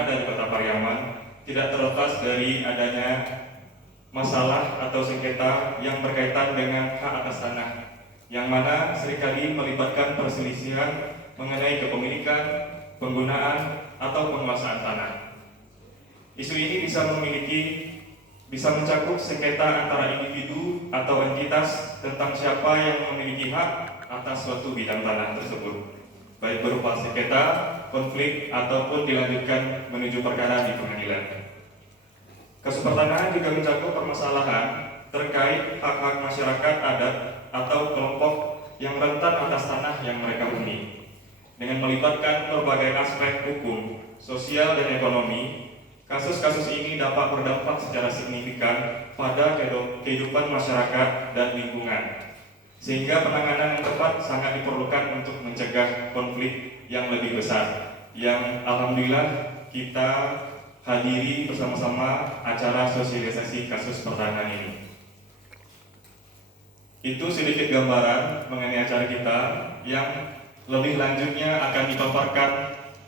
mana dari Kota Pariaman tidak terlepas dari adanya masalah atau sengketa yang berkaitan dengan hak atas tanah, yang mana seringkali melibatkan perselisihan mengenai kepemilikan, penggunaan, atau penguasaan tanah. Isu ini bisa mencakup sengketa antara individu atau entitas tentang siapa yang memiliki hak atas suatu bidang tanah tersebut, baik berupa sengketa, konflik, ataupun dilanjutkan menuju perkara di pengadilan. Kasus pertanahan juga mencakup permasalahan terkait hak-hak masyarakat adat atau kelompok yang rentan atas tanah yang mereka huni, dengan melibatkan berbagai aspek hukum, sosial, dan ekonomi. Kasus-kasus ini dapat berdampak secara signifikan pada kehidupan masyarakat dan lingkungan, sehingga penanganan yang tepat sangat diperlukan untuk mencegah konflik yang lebih besar, yang alhamdulillah kita hadiri bersama-sama acara sosialisasi kasus pertanahan ini. Itu sedikit gambaran mengenai acara kita, yang lebih lanjutnya akan dipaparkan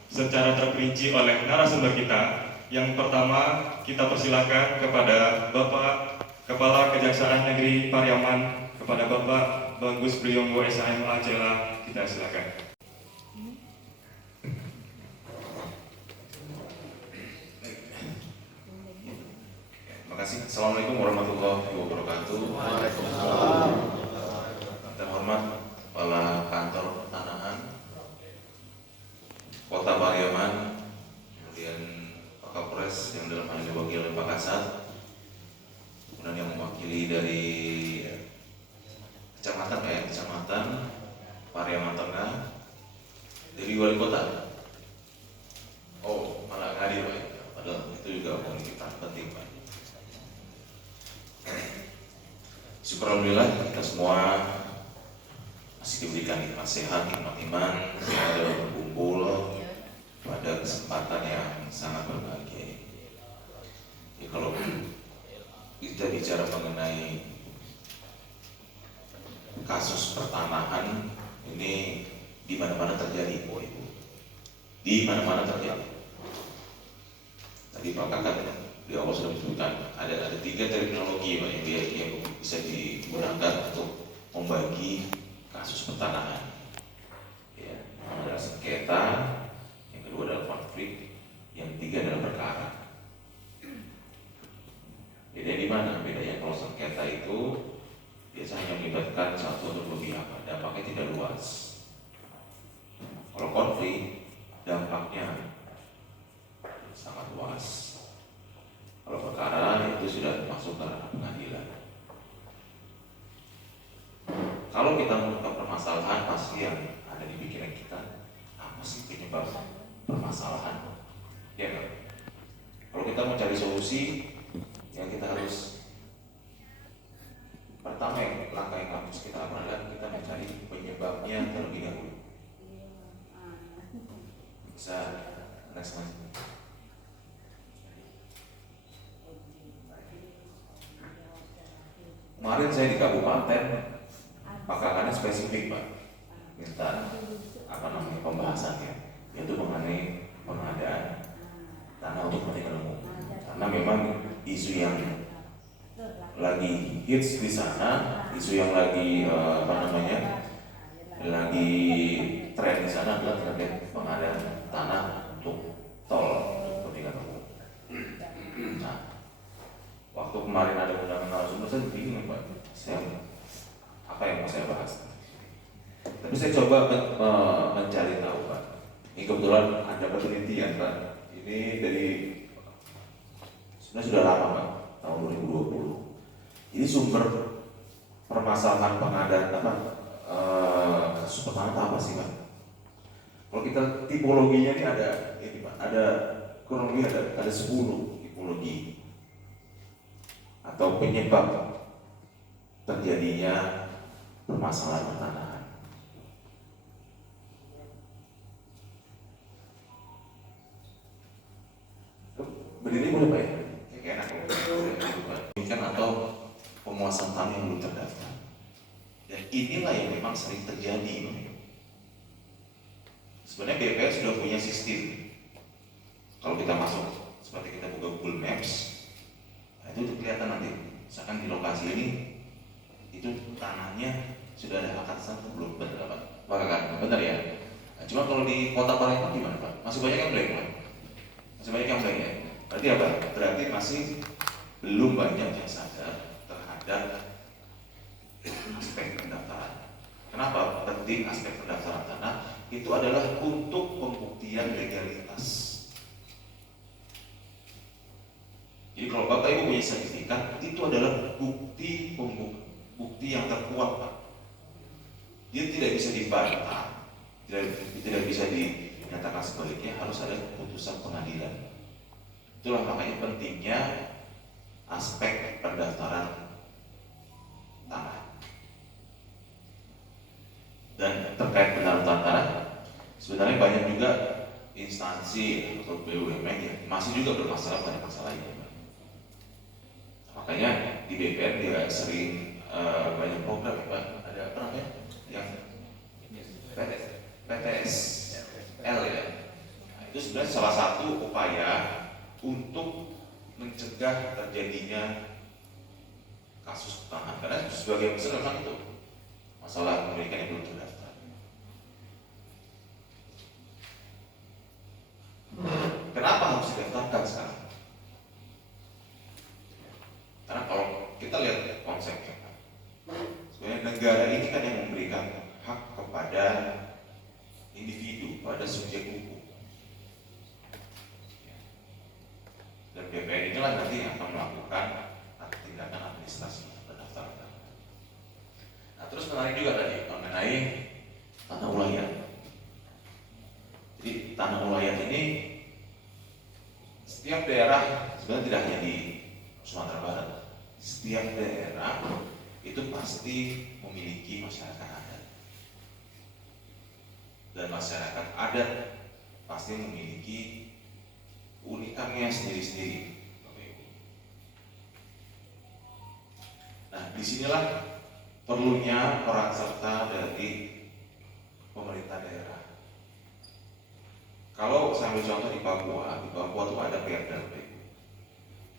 secara terperinci oleh narasumber kita. Yang pertama, kita persilakan kepada Bapak Kepala Kejaksaan Negeri Pariaman, kepada Bapak Bagus Priyonggo SHMA Jela. Kita silakan. Terima kasih. Assalamualaikum warahmatullahi wabarakatuh. Waalaikumsalam. Terhormat Kepala Kantor Pertanahan Kota Pariaman, kemudian Pak Kapolres yang dalam hal ini wakil Pak Kasat, kemudian yang mewakili dari Kecamatan Pariaman Tengah, dari Wali Kota. Oh, malah hadir Pak. Padahal itu juga memiliki peran penting Pak. Syukur alhamdulillah kita semua masih diberikan nikmat sehat, nikmat iman, ada berkumpul pada kesempatan yang sangat berbahagia. Ya, kalau kita bicara mengenai kasus pertanahan ini di mana-mana terjadi, Bu Ibu. Di mana-mana terjadi. Tadi Pak Kakak di awal sudah disebutkan ada 3 terminologi Pak yang bisa digunakan untuk membagi kasus pertanahan. Ya, yang adalah sengketa, yang kedua adalah konflik, yang ketiga adalah perkara. Beda di mana? Bedanya kalau sengketa itu biasanya melibatkan satu atau lebih apa, dampaknya tidak luas. Kalau konflik, dampaknya sangat luas. Kalau perkara itu sudah masuk ke ranah pengadilan. Kalau kita mengungkap permasalahan, pasti yang ada di pikiran kita, apa sih penyebab permasalahan? Ya kan? Kalau kita mau cari solusi, yang kita harus pertama langkah yang harus kita lakukan adalah kita mencari penyebabnya terlebih dahulu. Bisa next mas. Kemarin saya di kabupaten, pakangannya spesifik Pak, minta pembahasannya, yaitu mengenai pengadaan tanah untuk kepentingan umum. Karena memang isu yang lagi hits di sana, isu yang lagi lagi tren di sana adalah terkait pengadaan tanah untuk tol untuk kepentingan umum. Nah, waktu kemarin ada undangan narasumber, saya bingung Pak, apa yang mau saya bahas. Tapi saya coba mencari tahu Pak. Ini kebetulan ada penelitian Pak. Ini dari sebenarnya sudah lama Pak, tahun 2020. Ini sumber permasalahan pengadaan kasus pertanahan apa sih Pak? Kalau kita tipologinya ini ada Pak, ada kurang lebih ada 10 tipologi atau penyebab terjadinya permasalahan pertanahan. Berdiri boleh Pak ya? Kayak enak kalau atau penguasaan tanah yang belum terdaftar. Dan inilah yang memang sering terjadi Pak. Sebenarnya BPR sudah punya sistem. Kalau kita masuk seperti kita buka Google Maps, nah itu kelihatan nanti. Misalkan di lokasi ini itu tanahnya sudah ada hak atas tanah belum, benar Pak? Benar ya. Nah, cuma kalau di kota Palembang gimana Pak? Masih banyak yang blank Pak? Masih banyak yang blank ya? Berarti apa? Berarti masih belum banyak yang sadar terhadap aspek pendaftaran. Kenapa penting aspek pendaftaran tanah? Itu adalah untuk pembuktian legalitas. Jadi kalau Bapak Ibu punya sertifikat, itu adalah bukti yang terkuat Pak. Dia tidak bisa dibantah, tidak bisa dinyatakan sebaliknya, harus ada keputusan pengadilan. Itulah makanya pentingnya aspek pendaftaran tanah. Dan terkait pendaftaran tanah, sebenarnya banyak juga instansi atau BUMN yang masih juga bermasalah, banyak masalah ini. Makanya di DPR juga sering banyak program ya Pak. Ada apa namanya? Yang PTSL ya. Nah, itu sebenarnya salah satu upaya untuk mencegah terjadinya kasus tanah, karena sebagian besar memang itu masalah mereka yang belum terdaftar. Kenapa harus didaftarkan sekarang? Karena kalau kita lihat konsepnya, sebenarnya negara ini kan yang memberikan hak kepada individu, pada subjek hukum. Dan DPR inilah nanti yang akan melakukan tindakan administrasi pendaftaran. Nah, terus menarik juga tadi mengenai tanah ulayat. Jadi tanah ulayat ini setiap daerah sebenarnya tidak hanya di Sumatera Barat, setiap daerah itu pasti memiliki masyarakat adat, dan masyarakat adat pasti memiliki keunikannya sendiri-sendiri. Nah, disinilah perlunya peran serta dari pemerintah daerah. Kalau saya ambil contoh di Papua itu ada perda.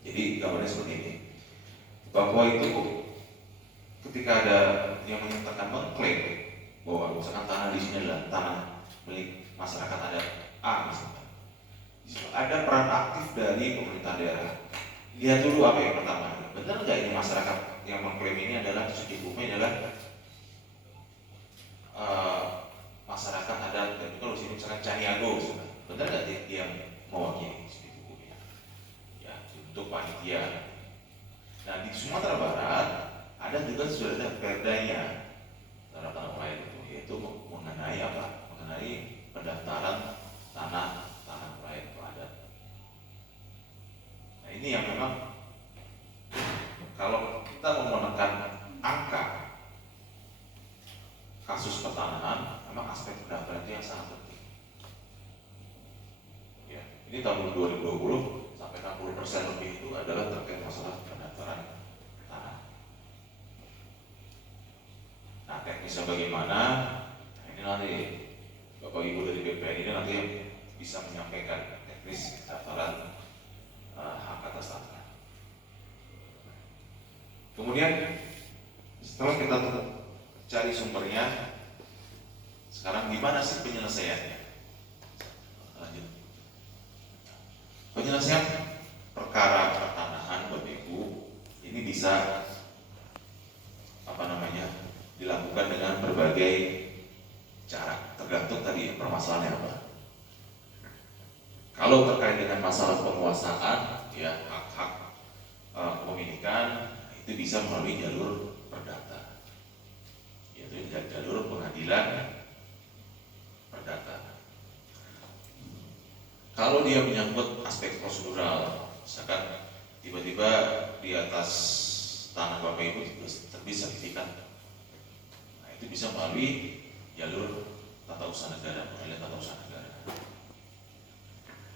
Jadi gambarnya seperti ini. Papua itu ketika ada yang menyatakan mengklaim bahwa misalkan tanah di sini adalah tanah milik masyarakat adat A misalkan, ada peran aktif dari pemerintah daerah. Lihat dulu apa yang pertama, benar nggak ini masyarakat yang mengklaim ini adalah subjek hukumnya adalah masyarakat adat, dan itu kalau sini misalkan Caniago, benar nggak dia mewakili subjek hukumnya? Ya, untuk panitia. Nah, di Sumatera Barat ada juga sudah ada perdanya tanah ulayat itu, yaitu mengenai apa? Mengenai pendaftaran tanah ulayat adat. Nah, ini yang memang kalau kita mau menekan angka kasus pertanahan, memang aspek pendaftaran itu yang sangat penting. Ya, ini tahun 2020 sampai 60% lebih itu adalah terkait masalah pendaftaran tanah. Nah, teknisnya bagaimana? Nah, ini nanti Bapak Ibu dari BPN ini nanti bisa menyampaikan teknis pendaftaran hak atas tanah. Kemudian setelah kita cari sumbernya, sekarang gimana sih penyelesaiannya? Lanjut. Penyelesaian perkara pertanahan Bapak Ibu ini bisa dilakukan dengan berbagai cara, tergantung tadi permasalahannya apa. Kalau terkait dengan masalah penguasaan, ya hak-hak kepemilikan, itu bisa melalui jalur perdata, yaitu jalur pengadilan perdata. Kalau dia menyangkut aspek prosedural, misalkan tiba-tiba di atas tanah Bapak Ibu terbit sertifikat, nah itu bisa melalui jalur tata usaha negara, pengadilan tata usaha negara.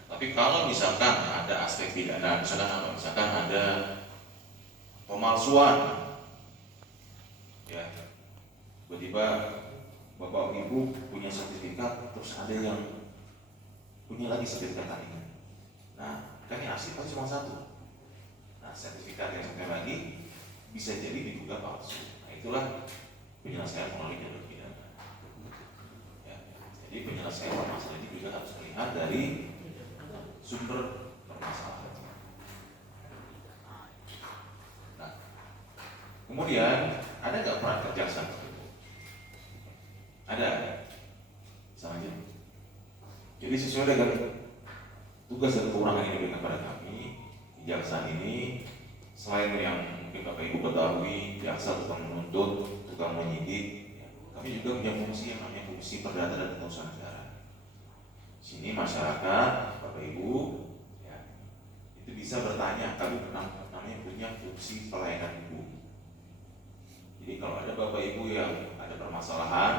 Tapi kalau misalkan ada aspek pidana, misalkan ada pemalsuan, ya tiba-tiba Bapak Ibu punya sertifikat, terus ada yang punya lagi sertifikat tadi. Nah, kan yang asli pasti cuma satu. Nah, sertifikat yang satu lagi bisa jadi diduga palsu. Nah, itulah penyelesaian melalui jalur pidana. Ya, jadi penyelesaian masalah ini juga harus melihat dari sumber permasalahan. Nah, kemudian ada nggak peran kejaksaan? Ada, sama aja. Jadi sesuai dengan tugas dan kewenangan yang diberikan kepada kami, kejaksaan ini selain yang mungkin Bapak Ibu ketahui, jaksa tukang menuntut, tukang menyidik, ya, kami juga punya fungsi yang namanya fungsi perdata dan ketausahaan negara. Sini masyarakat, Bapak Ibu, ya, itu bisa bertanya. Kami namanya punya fungsi pelayanan hukum. Jadi kalau ada Bapak Ibu yang ada permasalahan,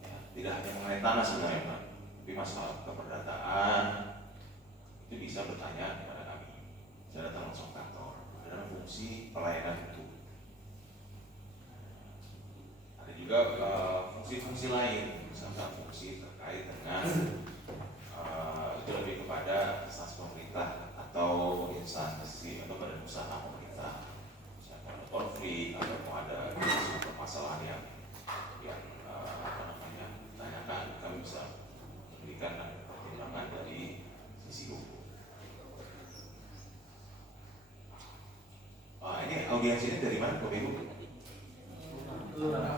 ya, tidak hanya mengenai tanah sebenarnya, Pak, tapi masalah keperdataan, itu bisa bertanya kepada kami. Saya datang langsung kantor. Ada fungsi pelayanan hukum. Ada juga fungsi-fungsi lain, misalkan fungsi terkait dengan itu lebih kepada instansi pemerintah atau instansi atau badan usaha pemerintah, misalkan ada konflik atau ada permasalahan yang ditanyakan, kami bisa memberikan pertimbangan dari sisi hukum. Ini audiens ini dari mana, Bapak Ibu?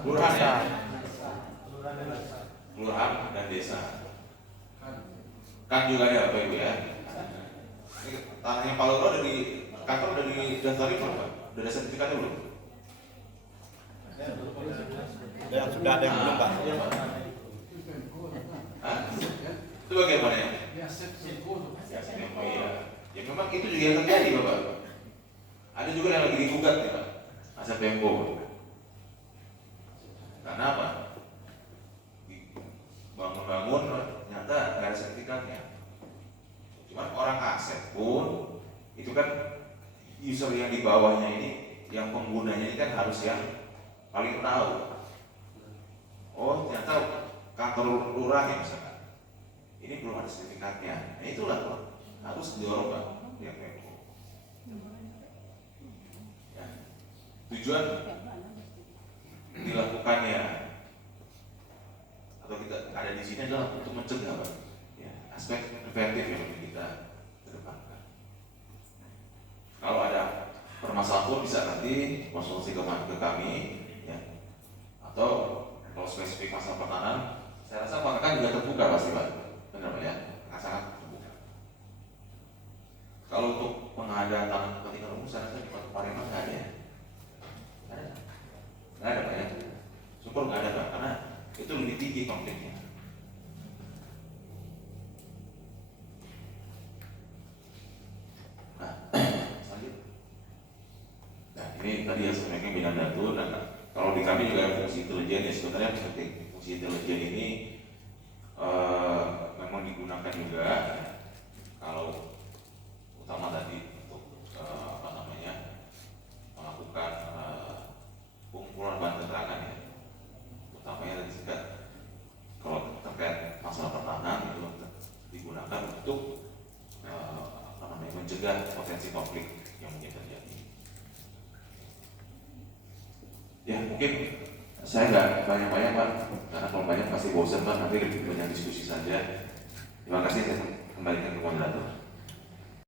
Kelurahan ya? Kelurahan dan desa. Kan juga ada, Bapak Ibu ya. Ini tanahnya Pak Luro dari kantor udah didaftarin belum, Pak? Udah ada sertifikatnya belum? Yang sudah ada yang belum, Pak. Hah? Itu bagaimana ya? Ya, oh iya. Ya memang itu juga yang terjadi, Bapak. Ada juga yang lagi digugat nih, Pak, aset tempo. Karena apa? Bangun-bangun ternyata nggak ada sertifikatnya. Cuman orang aset pun itu kan user yang di bawahnya ini, yang penggunanya ini kan harus yang paling tahu. Oh, ternyata kantor lurah ya misalkan, ini belum ada sertifikatnya. Nah itulah Pak, harus didorong Pak yang tempo. Ya. Tujuan dilakukannya atau kita ada di sini adalah untuk mencegah Pak, ya, aspek preventif yang kita kedepankan. Kalau ada permasalahan pun bisa nanti konsultasi ke kami, ya. Atau kalau spesifik masalah pertanahan, saya rasa Pak kan juga terbuka pasti Pak, benar Pak ya, sangat terbuka. Kalau untuk pengadaan tanah kepentingan umum, saya rasa di Palembang nggak ada ya. Nggak ada Pak ya, syukur nggak ada Pak, karena itu lebih tinggi konfliknya. Nah, ini tadi yang sebenarnya bidang datu, dan kalau di kami juga fungsi intelijen ya, sebenarnya penting. Fungsi intelijen ini memang digunakan juga kalau utama tadi untuk melakukan pengumpulan bahan keterangan ya, utamanya tadi juga kalau terkait masalah pertahanan itu digunakan untuk mencegah potensi konflik yang mungkin terjadi. Ya mungkin saya nggak banyak-banyak Pak, karena kalau banyak pasti bosan Pak, nanti lebih banyak diskusi saja. Terima kasih, saya kembalikan ke moderator.